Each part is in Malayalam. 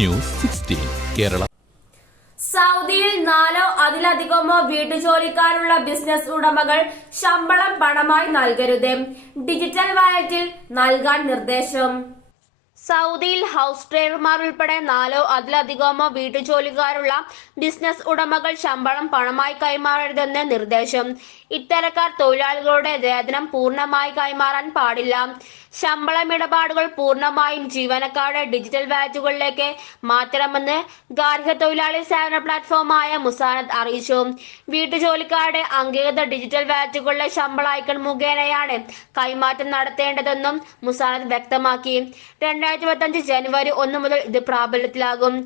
ന്യൂസ് 16 കേരള. സൗദിയിൽ 4 അതിലധികമോ വീട്ടുജോലിക്കാരുള്ള ബിസിനസ് ഉടമകൾ ശമ്പളം പണമായി നൽകരുത്. ഡിജിറ്റൽ വാലറ്റിൽ നൽകാൻ നിർദ്ദേശം. സൗദിയിൽ ഹൗസ് ഡ്രൈവർമാർ ഉൾപ്പെടെ 4 അതിലധികമോ വീട്ടുജോലിക്കാരുള്ള ബിസിനസ് ഉടമകൾ ശമ്പളം പണമായി കൈമാറരുതെന്ന് നിർദ്ദേശം. ഇത്തരക്കാർ തൊഴിലാളികളുടെ വേതനം പൂർണ്ണമായി കൈമാറാൻ പാടില്ല. ശമ്പളമിടപാടുകൾ പൂർണ്ണമായും ജീവനക്കാരുടെ ഡിജിറ്റൽ വാലറ്റുകളിലേക്ക് മാറ്റണമെന്ന് ഗാർഹിക തൊഴിലാളി സേവന പ്ലാറ്റ്ഫോമായ മുസാനത്ത് അറിയിച്ചു. വീട്ടുജോലിക്കാരുടെ അംഗീകൃത ഡിജിറ്റൽ വാലറ്റുകളിലെ ശമ്പള ഐക്കൺ മുഖേനയാണ് കൈമാറ്റം നടത്തേണ്ടതെന്നും മുസാനത്ത് വ്യക്തമാക്കി. 2025 ജനുവരി 1 മുതൽ ഇത് പ്രാബല്യത്തിലാകും.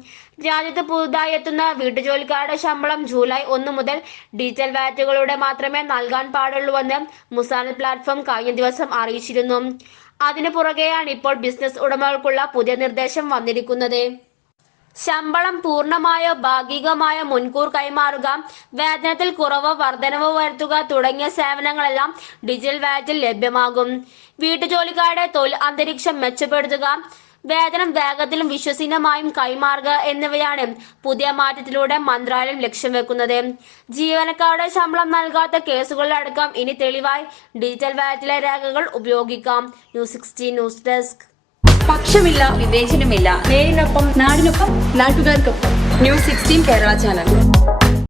രാജ്യത്ത് പുതുതായി എത്തുന്ന വീട്ടുജോലിക്കാരുടെ ശമ്പളം ജൂലൈ 1 മുതൽ ഡിജിറ്റൽ വാലറ്റുകളിലൂടെ മാത്രമേ നൽകാൻ പാടുള്ളൂവെന്ന് മുസാനത്ത് പ്ലാറ്റ്ഫോം കഴിഞ്ഞ ദിവസം അറിയിച്ചിരുന്നു. അതിനു പുറകെയാണ് ഇപ്പോൾ ബിസിനസ് ഉടമകൾക്കുള്ള പുതിയ നിർദ്ദേശം വന്നിരിക്കുന്നത്. ശമ്പളം പൂർണ്ണമായോ ഭാഗികമായോ മുൻകൂർ കൈമാറുക, വേതനത്തിൽ കുറവോ വർധനവോ വരുത്തുക തുടങ്ങിയ സേവനങ്ങളെല്ലാം ഡിജിറ്റൽ വാലറ്റിൽ ലഭ്യമാകും. വീട്ടുജോലിക്കാരുടെ തൊഴിൽ അന്തരീക്ഷം മെച്ചപ്പെടുത്തുക, വേതനം വേഗത്തിലും വിശ്വസനീയമായും കൈമാറുക എന്നിവയാണ് പുതിയ മാറ്റത്തിലൂടെ മന്ത്രാലയം ലക്ഷ്യം വെക്കുന്നത്. ജീവനക്കാരുടെ ശമ്പളം നൽകാത്ത കേസുകളിലടക്കം ഇനി തെളിവായി ഡിജിറ്റൽ വാലറ്റിലെ രേഖകൾ ഉപയോഗിക്കാം. News 16 news desk. പക്ഷമില്ല, വിവേചനമില്ല. നേരിനൊപ്പം, നാടിനൊപ്പം, നാട്ടുകാർക്കൊപ്പം. News 16 Kerala channel.